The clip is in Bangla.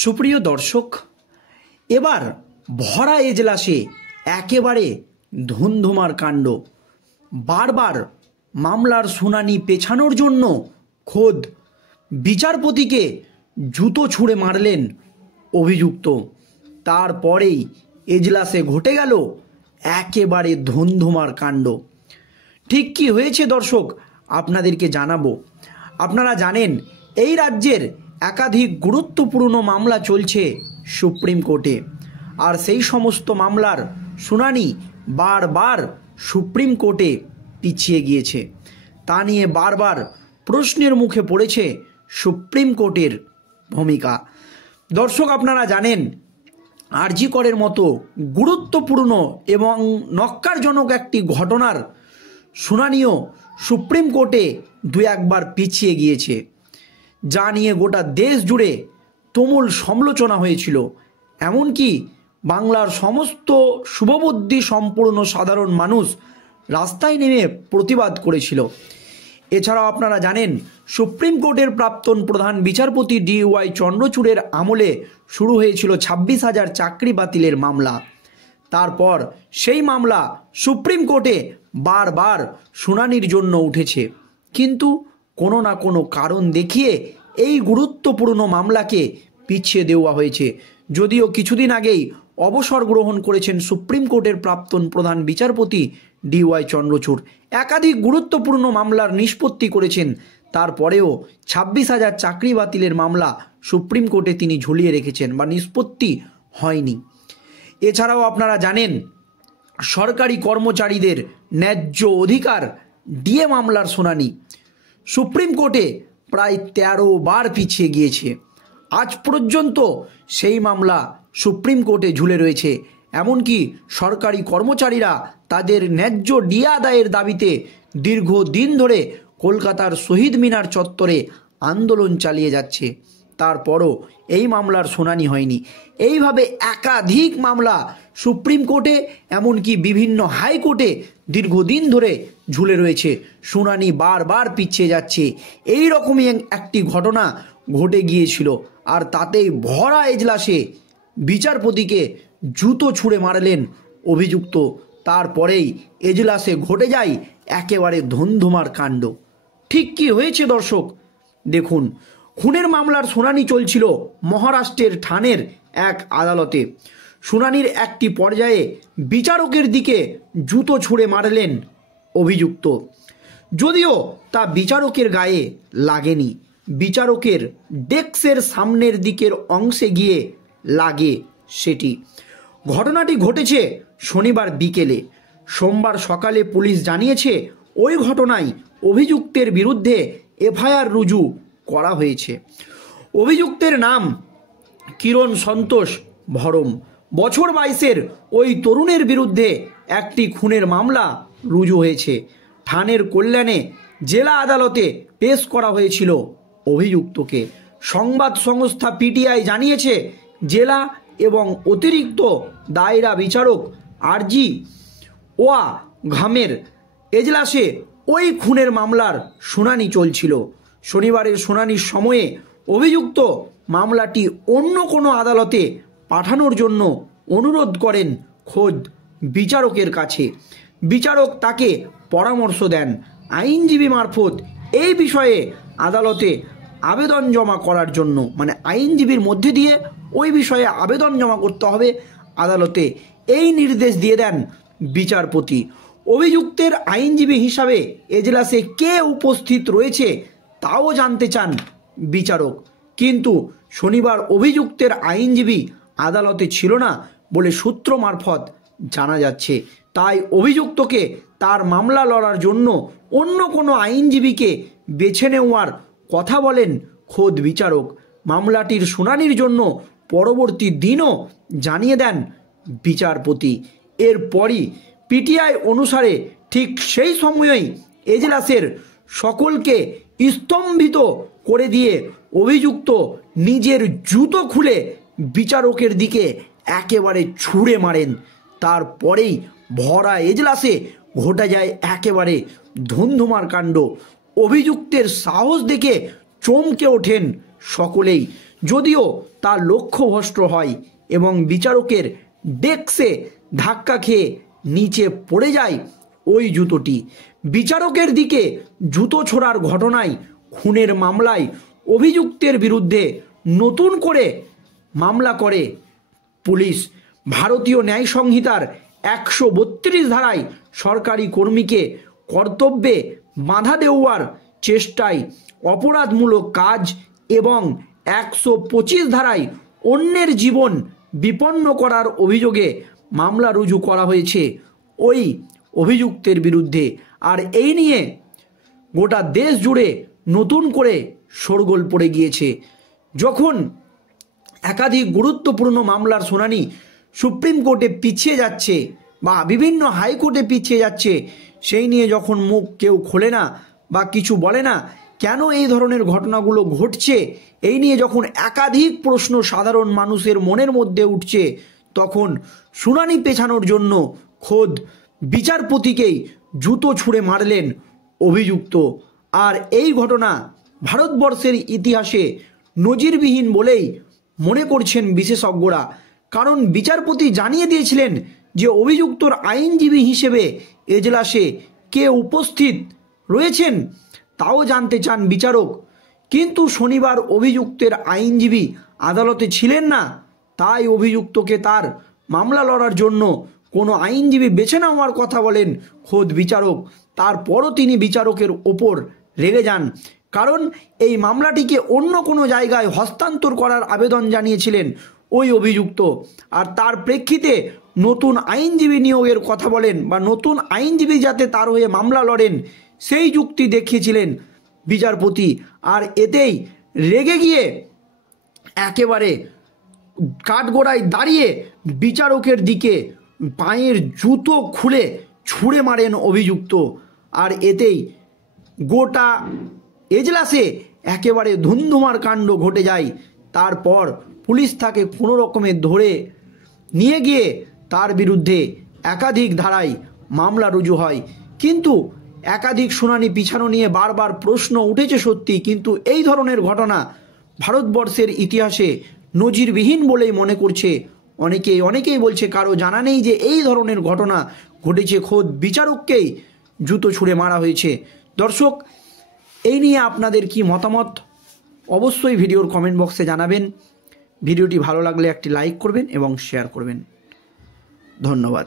সুপ্রিয় দর্শক, এবার ভরা এজলাসে একেবারে ধুন্ধুমার কাণ্ড। বারবার মামলার শুনানি পেছানোর জন্য খোদ বিচারপতিকে জুতো ছুঁড়ে মারলেন অভিযুক্ত। তারপরেই এজলাসে ঘটে গেল একেবারে ধুন্ধুমার কাণ্ড। ঠিক কি হয়েছে দর্শক আপনাদেরকে জানাবো। আপনারা জানেন এই রাজ্যের একাধিক গুরুত্বপূর্ণ মামলা চলছে সুপ্রিম কোর্টে, আর সেই সমস্ত মামলার শুনানি বারবার সুপ্রিম কোর্টে পিছিয়ে গিয়েছে। তা নিয়ে বারবার প্রশ্নের মুখে পড়েছে সুপ্রিম কোর্টের ভূমিকা। দর্শক আপনারা জানেন আরজি করের মতো গুরুত্বপূর্ণ এবং ন্যক্কারজনক একটি ঘটনার শুনানিও সুপ্রিম কোর্টে দু একবার পিছিয়ে গিয়েছে, যা নিয়ে গোটা দেশ জুড়ে তুমুল সমালোচনা হয়েছিল। এমনকি বাংলার সমস্ত শুভবুদ্ধি সম্পূর্ণ সাধারণ মানুষ রাস্তায় নেমে প্রতিবাদ করেছিল। এছাড়াও আপনারা জানেন সুপ্রিম কোর্টের প্রাক্তন প্রধান বিচারপতি DY চন্দ্রচূড়ের আমলে শুরু হয়েছিল 26,000 চাকরি বাতিলের মামলা। তারপর সেই মামলা সুপ্রিম কোর্টে বারবার শুনানির জন্য উঠেছে, কিন্তু কোনো না কোনো কারণ দেখিয়ে এই গুরুত্বপূর্ণ মামলাকে পিছিয়ে দেওয়া হয়েছে। যদিও কিছুদিন আগেই অবসর গ্রহণ করেছেন সুপ্রিম কোর্টের প্রাক্তন প্রধান বিচারপতি DY চন্দ্রচূড়, একাধিক গুরুত্বপূর্ণ মামলার নিষ্পত্তি করেছেন, তারপরেও 26,000 চাকরি বাতিলের মামলা সুপ্রিম কোর্টে তিনি ঝুলিয়ে রেখেছেন বা নিষ্পত্তি হয়নি। এছাড়াও আপনারা জানেন সরকারি কর্মচারীদের ন্যায্য অধিকার ডিএ মামলার শুনানি সুপ্রিম কোর্টে প্রায় 13 বার পিছিয়ে গিয়েছে। আজ পর্যন্ত সেই মামলা সুপ্রিম কোর্টে ঝুলে রয়েছে। এমনকি সরকারি কর্মচারীরা তাদের ন্যায্য ডিএ আদায়ের দাবিতে দীর্ঘদিন ধরে কলকাতার শহীদ মিনার চত্বরে আন্দোলন চালিয়ে যাচ্ছে, তারপরও এই মামলার শুনানি হয়নি। এইভাবে একাধিক মামলা সুপ্রিম কোর্টে এমনকি বিভিন্ন হাইকোর্টে দীর্ঘদিন ধরে ঝুলে রয়েছে, শুনানি বারবার পিছিয়ে যাচ্ছে। এই রকমই একটি ঘটনা ঘটে গিয়েছিল, আর তাতেই ভরা এজলাসে বিচারপতিকে জুতো ছুঁড়ে মারলেন অভিযুক্ত। তারপরেই এজলাসে ঘটে যায় একেবারে ধুন্ধুমার কাণ্ড। ঠিক কি হয়েছে দর্শক দেখুন। খুনের মামলার শুনানি চলছিল মহারাষ্ট্রের ঠানের এক আদালতে। শুনানির একটি পর্যায়ে বিচারকের দিকে জুতো ছুঁড়ে মারলেন অভিযুক্ত, যদিও তা বিচারকের গায়ে লাগেনি। বিচারকের ডেস্কের সামনের দিকের অংশে গিয়ে লাগে সেটি। ঘটনাটি ঘটেছে শনিবার বিকেলে। সোমবার সকালে পুলিশ জানিয়েছে ওই ঘটনায় অভিযুক্তের বিরুদ্ধে FIR রুজু করা হয়েছে। অভিযুক্তের নাম কিরণ সন্তোষ ভরম। বছর 22-এর ওই তরুণের বিরুদ্ধে একটি খুনের মামলা রুজু হয়েছে। ঠানের কল্যাণে জেলা আদালতে পেশ করা হয়েছিল অভিযুক্তকে। সংবাদ সংস্থা PTI জানিয়েছে জেলা এবং অতিরিক্ত দায়রা বিচারক RG ওয়া ঘামের এজলাসে ওই খুনের মামলার শুনানি চলছিল। শনিবারের শুনানির সময়ে অভিযুক্ত মামলাটি অন্য কোনো আদালতে পাঠানোর জন্য অনুরোধ করেন খোদ বিচারকের কাছে। বিচারক তাকে পরামর্শ দেন আইনজীবী মারফত এই বিষয়ে আদালতে আবেদন জমা করার জন্য, মানে আইনজীবীর মধ্যে দিয়ে ওই বিষয়ে আবেদন জমা করতে হবে আদালতে, এই নির্দেশ দিয়ে দেন বিচারপতি। অভিযুক্তের আইনজীবী হিসাবে এজলাসে কে উপস্থিত রয়েছে তাও জানতে চান বিচারক, কিন্তু শনিবার অভিযুক্তের আইনজীবী আদালতে ছিল না বলে সূত্র মারফত জানা যাচ্ছে। তাই অভিযুক্তকে তার মামলা লড়ার জন্য অন্য কোনো আইনজীবীকে বেছে নেওয়ার কথা বলেন খোদ বিচারক। মামলাটির শুনানির জন্য পরবর্তী দিনও জানিয়ে দেন বিচারপতি। এরপরই PTI অনুসারে ঠিক সেই সময়েই এজলাসের সকলকে স্তম্ভিত করে দিয়ে অভিযুক্ত নিজের জুতো খুলে বিচারকের দিকে একেবারে ছুঁড়ে মারেন। তারপরেই ভরা এজলাসে ঘটে যায় একেবারে ধুন্ধুমার কাণ্ড। অভিযুক্তের সাহস দেখে চমকে ওঠেন সকলেই, যদিও তা লক্ষ্যভ্রষ্ট হয় এবং বিচারকের ডেস্কে ধাক্কা খেয়ে নিচে পড়ে যায় ওই জুতোটি। বিচারকের দিকে জুতো ছোড়ার ঘটনায় খুনের মামলায় অভিযুক্তের বিরুদ্ধে নতুন করে মামলা করে পুলিশ। ভারতীয় ন্যায় সংহিতার 132 ধারায় সরকারি কর্মীকে কর্তব্যে বাধা দেওয়ার চেষ্টায় অপরাধমূলক কাজ এবং 125 ধারায় অন্যের জীবন বিপন্ন করার অভিযোগে মামলা রুজু করা হয়েছে ওই অভিযুক্তের বিরুদ্ধে। আর এই নিয়ে গোটা দেশ জুড়ে নতুন করে শোরগোল পড়ে গিয়েছে। যখন একাধিক গুরুত্বপূর্ণ মামলার শুনানি সুপ্রিম কোর্টে পিছিয়ে যাচ্ছে বা বিভিন্ন হাইকোর্টে পিছিয়ে যাচ্ছে, সেই নিয়ে যখন মুখ কেউ খোলে না বা কিছু বলে না, কেন এই ধরনের ঘটনাগুলো ঘটছে এই নিয়ে যখন একাধিক প্রশ্ন সাধারণ মানুষের মনের মধ্যে উঠছে, তখন শুনানি পেছানোর জন্য খোদ বিচারপতিকেই জুতো ছুঁড়ে মারলেন অভিযুক্ত। আর এই ঘটনা ভারতবর্ষের ইতিহাসে নজিরবিহীন বলেই মনে করছেন বিশেষজ্ঞরা। কারণ বিচারপতি জানিয়ে দিয়েছিলেন যে অভিযুক্তর আইনজীবী হিসেবে এজলাসে কে উপস্থিত রয়েছেন তাও জানতে চান বিচারক। কিন্তু শনিবার অভিযুক্তের আইনজীবী আদালতে ছিলেন না, তাই অভিযুক্তকে তার মামলা লড়ার জন্য কোনো আইনজীবী বেছে নেওয়ার কথা বলেন খোদ বিচারক। তারপরও তিনি বিচারকের ওপর রেগে যান, কারণ এই মামলাটিকে অন্য কোনো জায়গায় হস্তান্তর করার আবেদন জানিয়েছিলেন ওই অভিযুক্ত। আর তার প্রেক্ষিতে নতুন আইনজীবী নিয়োগের কথা বলেন বা নতুন আইনজীবী যাতে তার হয়ে মামলা লড়েন সেই যুক্তি দেখিয়েছিলেন বিচারপতি। আর এতেই রেগে গিয়ে একেবারে কাঠগোড়ায় দাঁড়িয়ে বিচারকের দিকে পায়ের জুতো খুলে ছুঁড়ে মারেন অভিযুক্ত। আর এতেই গোটা এজলাসে একেবারে ধুন্ধুমার কাণ্ড ঘটে যায়। তারপর পুলিশ তাকে কোনো রকমে ধরে নিয়ে গিয়ে তার বিরুদ্ধে একাধিক ধারায় মামলা রুজু হয়। কিন্তু একাধিক শুনানি পিছানো নিয়ে বারবার প্রশ্ন উঠেছে সত্যি, কিন্তু এই ধরনের ঘটনা ভারতবর্ষের ইতিহাসে নজিরবিহীন বলেই মনে করছে অনেকেই বলছে কারো জানা নেই যে এই ধরনের ঘটনা ঘটেছে, খোদ বিচারককেই জুতো ছুঁড়ে মারা হয়েছে। দর্শক, এই নিয়ে আপনাদের কি মতামত অবশ্যই ভিডিওর কমেন্ট বক্সে জানাবেন। ভিডিওটি ভালো লাগলে একটি লাইক করবেন এবং শেয়ার করবেন। ধন্যবাদ।